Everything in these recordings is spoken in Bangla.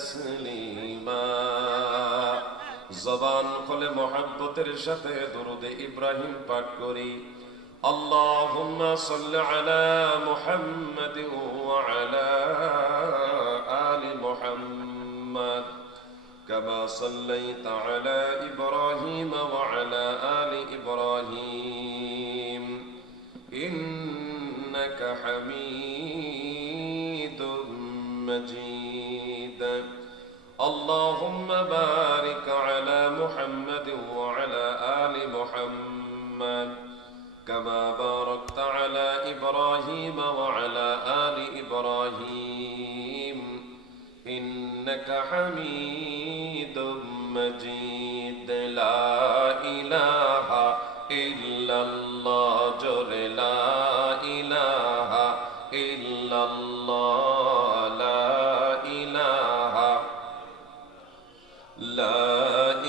তাসলিমা। জবান খুলে মুহাব্বতের সাথে দুরূদে ইব্রাহিম পাঠ করি। আল্লাহুম্মা সাল্লি আলা মুহাম্মাদিন ওয়া আলা আলি মুহাম্মাদ কামা সাল্লাইতা আলা ইব্রাহিম ওয়া আলা আলি ইব্রাহিম ইন্নাকা হামিদুম মাজিদ। اللهم بارك على محمد وعلى آل محمد كما باركت على إبراهيم وعلى آل إبراهيم إنك حميد مجيد. لا إله إلا الله جل لا إله إلا الله لا إله لا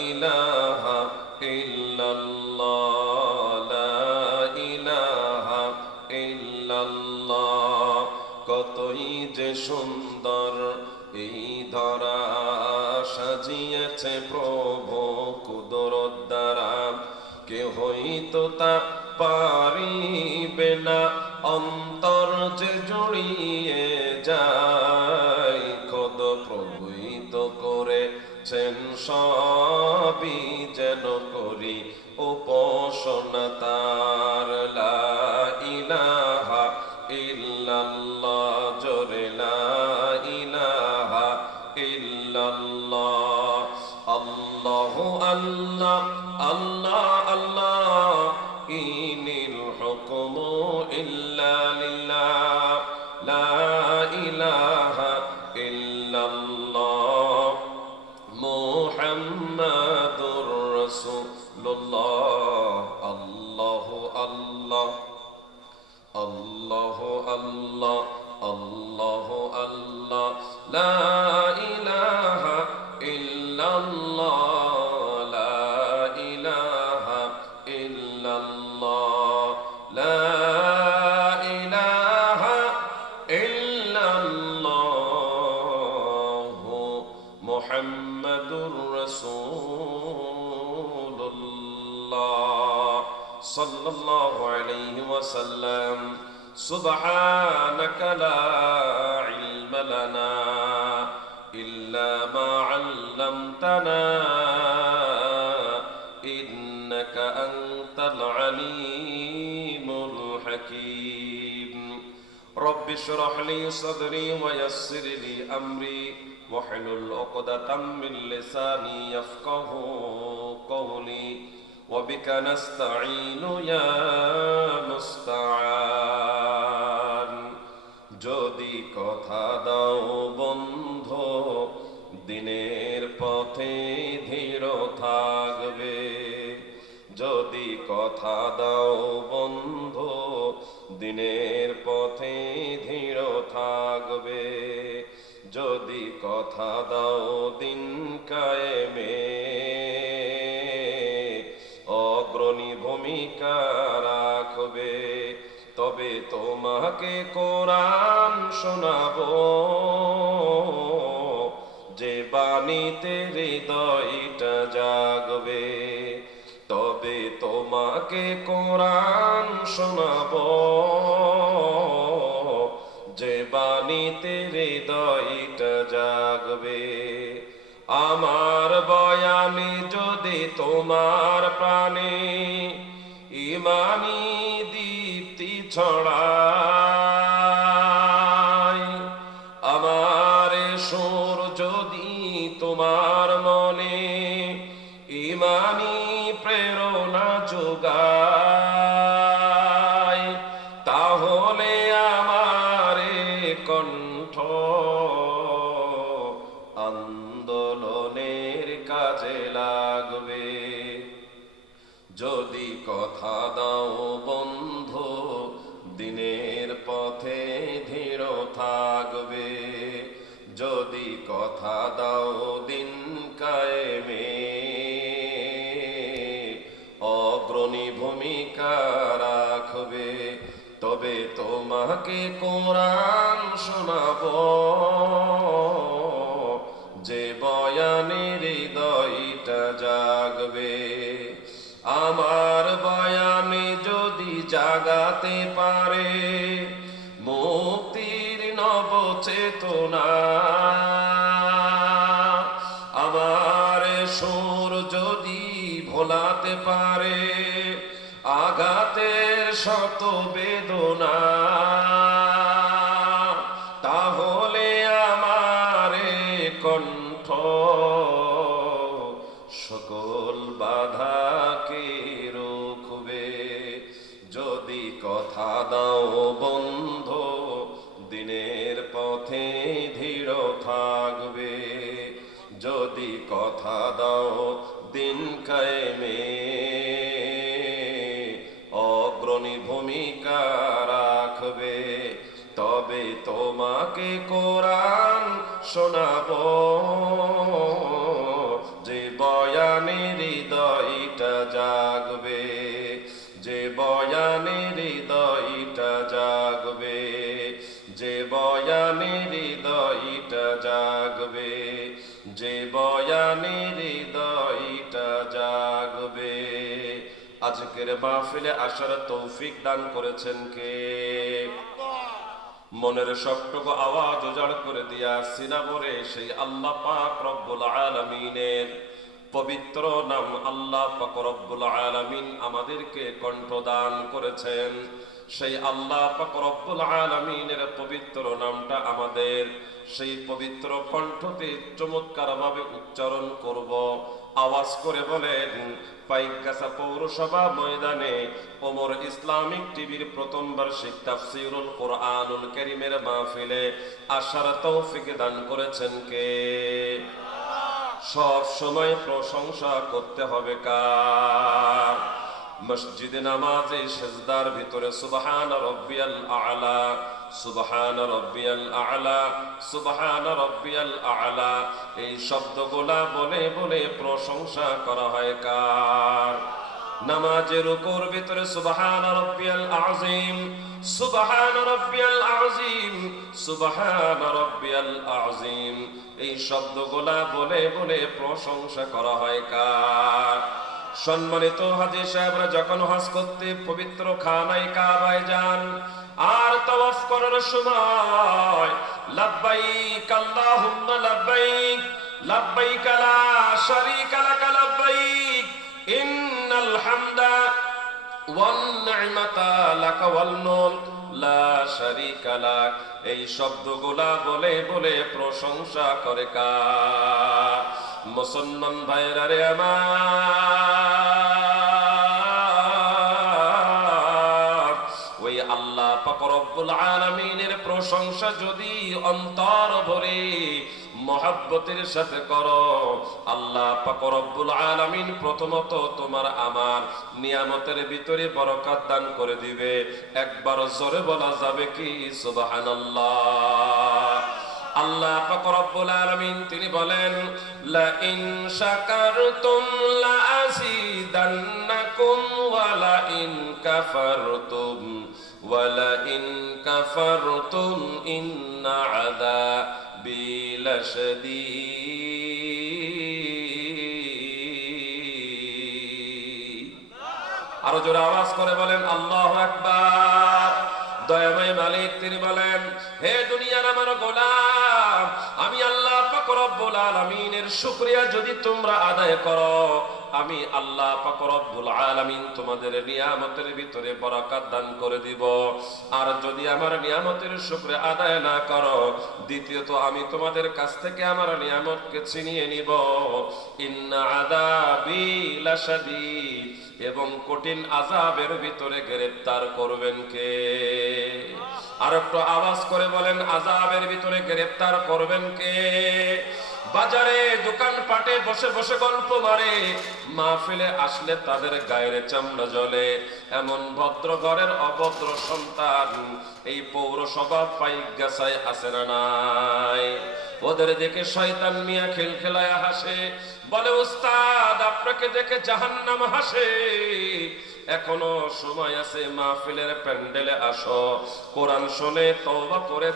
إله إلا الله لا إله إلا الله। কতই যে সুন্দর এই ধরা সাজিয়েছে প্রভু কুদরত দ্বারা, কেহই তো তা পারিবে না, অন্তর যে জড়িয়ে যায়। খোদ প্রভুই তো করেছেন সবই, যেন করি উপাসনা তার। লা ইলাহা ইল্লাল্লাহ জোরে লা ইলাহা ইল্লাল্লাহ। আল্লাহু আল্লাহ আল্লাহ আল্লাহ ইনিল হুকমু ইল্লা লিল্লাহ লা ইলাহা ইল্লাল্লাহ মুহাম্মাদুর রাসূলুল্লাহ। আল্লাহু আল্লাহ আল্লাহু আল্লাহ আল্লাহু আল্লাহ লা ইলাহা ইল্লাল্লাহ লা ইলাহা ইল্লাল্লাহ লা ইলাহা ইল্লাল্লাহ মুহাম্মাদুর রাসূলুল্লাহ সাল্লাল্লাহু আলাইহি ওয়াসাল্লাম। সুবহানাকা লা ইলমা লানা ইল্লা মা আল্লামতানা ইন্নাকা আনতাল আলিমুল হাকীম। রব্বি ইশরাহ লি সাদরি ওয়া ইয়াসসির লি আমরি ওয়াহলুল উকদাতাম মিন লিসানি ইয়াফকাহু কওলি وبك نستعين يا مستعان। যদি কথা দাও বন্ধু দিনের পথে ধীর থাকবে, যদি কথা দাও বন্ধু দিনের পথে ধীর থাকবে, যদি কথা দাও দিন কায়েমে অগ্রণী ভূমিকা রাখবে, তবে তোমাকে কোরআন শোনাবো যে বাণীতে হৃদয়টা জাগবে, তবে তোমাকে কোরআন শোনাবো যে বাণীতে হৃদয়টা জাগবে। আমার বয়ানে যদি তোমার প্রাণে ইমানি দীপ্তি ছড়ায়, আমার সুর যদি তোমার মনে ইমানি প্রেরণা যোগায়, তাহলে আমার কণ্ঠ আন্দোলনের কাজে লাগবে। যদি কথা দাও বন্ধু দিনের পথে ধীর থাকবে, যদি কথা দাও দিন কায়েমে অগ্রণী ভূমিকা রাখবে, তবে তোমাকে কোরআন শোনাবো জাগাতে পারে মুক্তির নব চেতনা। আমার সুর যদি ভোলাতে পারে আঘাতের শত বেদনা, তাহলে আমার কণ্ঠ সকল বাধাকে রুখবে। যদি কথা দাও বন্ধু দিনের পথে দৃঢ় থাকবে, যদি কথা দাও দিন কায়েমে অগ্রণী ভূমিকা রাখবে, তবে তোমাকে কোরআন শোনাবো, যে বয়ানে হৃদয়টা জাগবে, যে বয়ানে হৃদয়টা জাগবে, যে বয়ানে হৃদয়টা জাগবে, যে বয়ানে হৃদয়টা জাগবে। আজকের মাহফিলে আসার তৌফিক দান করেছেন কে? মনের সবটুকু আওয়াজ উজাড় করে দিয়া সিনা ভরে সেই আল্লাহ পাক রব্বুল আলামিনের পবিত্র নাম আল্লাহ পাক রব্বুল আলামিন আমাদেরকে কণ্ঠ দান করেছেন। সেই আল্লাহ পাক রব্বুল আলামিনের পবিত্র নামটা আমাদের সেই পবিত্র কণ্ঠতে চমৎকার ভাবে উচ্চারণ করব। আওয়াজ করে বলেন, পাইকগাছা পৌরসভা ময়দানে ওমর ইসলামিক টিভির প্রথম বার্ষিক তাফসীরুল কোরআনুল কারীমের মাহফিলে আসার তৌফিক দান করেছেন কে? সব সময় প্রশংসা করতে হবে কার? মসজিদে নামাজে সিজদার ভিতরে সুবহান রাব্বিয়াল আ'লা, সুবহান রাব্বিয়াল আ'লা, সুবহান রাব্বিয়াল আ'লা এই শব্দগুলা বলে বলে প্রশংসা করা হয় কার? নামাজের রুকুর ভিতরে সুবহান রাব্বিয়াল আযীম, সুবহান রাব্বিয়াল আযীম, সুবহান রাব্বিয়াল আযীম এই শব্দগুলা বলে বলে প্রশংসা করা হয় কার? সম্মানিত হাজী সাহেবরা যখন হজ করতে পবিত্র খানায় কাবায় যান আর তাওয়াফ করার সময় লাব্বাইক আল্লাহুম্মা লাব্বাইক, লাব্বাইক লা শারীকা লাক লাব্বাইক, ইন্নাল হামদা ওয়ান নি'মাতা লাক ওয়াল মুলক লা শারীকা লাক এই শব্দগুলা বলে বলে প্রশংসা করে কার? মুসলমান ভাইরা রে আমার, ওই আল্লাহ পাক রব্বুল আলামিনের প্রশংসা যদি অন্তর ভরে মহব্বতের সাথে করো, আল্লাহ পাক রব্বুল আলামিন প্রথমত তোমার আমার নিয়ামতের ভিতরে বরকত দান করে দিবে। একবার জোরে বলা যাবে কি সুবহানাল্লাহ? আল্লাহ পাক রব্বুল আলামিন তিনি বলেন, লা ইন শাকারতুম লা আযীদান্নাকুম ওয়া লা ইন কাফারতুম ওয়া লা ইন কাফারতুম ইন্না আযাবি লাশাদীদ। আরো জোরে আওয়াজ করে বলেন আল্লাহু আকবার। দয়াময় মালিক তিনি বলেন, হে দুনিয়ার আমার গোলাম, আমি আল্লাহ পাক রব্বুল আলামিনের শুকরিয়া যদি তোমরা আদায় করো, আমি আল্লাহ পাক রব্বুল আলামিন তোমাদের নিয়ামতের ভিতরে বরকত দান করে দিব। আর যদি আমার নিয়ামতের শুকরিয়া আদায় না করো, দ্বিতীয়ত আমি তোমাদের কাছ থেকে আমার নিয়ামতকে ছিনিয়ে নিব। ইন্না আযাবি লাশাদীদ এবং কঠিন আযাবের ভিতরে গ্রেফতার করবেন কে? আর একটু আওয়াজ করে বলেন, আযাবের ভিতরে গ্রেফতার করবেন কে? বাজারে দোকান পাটে বসে বসে গল্প মারে, মাহফিলে আসলে তাদের গায়ের চামড়া জ্বলে, এমন ভদ্র ঘরের অভদ্র সন্তান এই পৌরসভা পাইকগাছায় আছে না নাই? ওদের দেখে শয়তান মিয়া খিলখিলায় হাসে, বলে উস্তাদ আপনাকে দেখে জাহান্নাম হাসে। এখনো সময় আছে, মাহফিলের প্যান্ডেলে আসো, কোরআন শুনে তওবা করে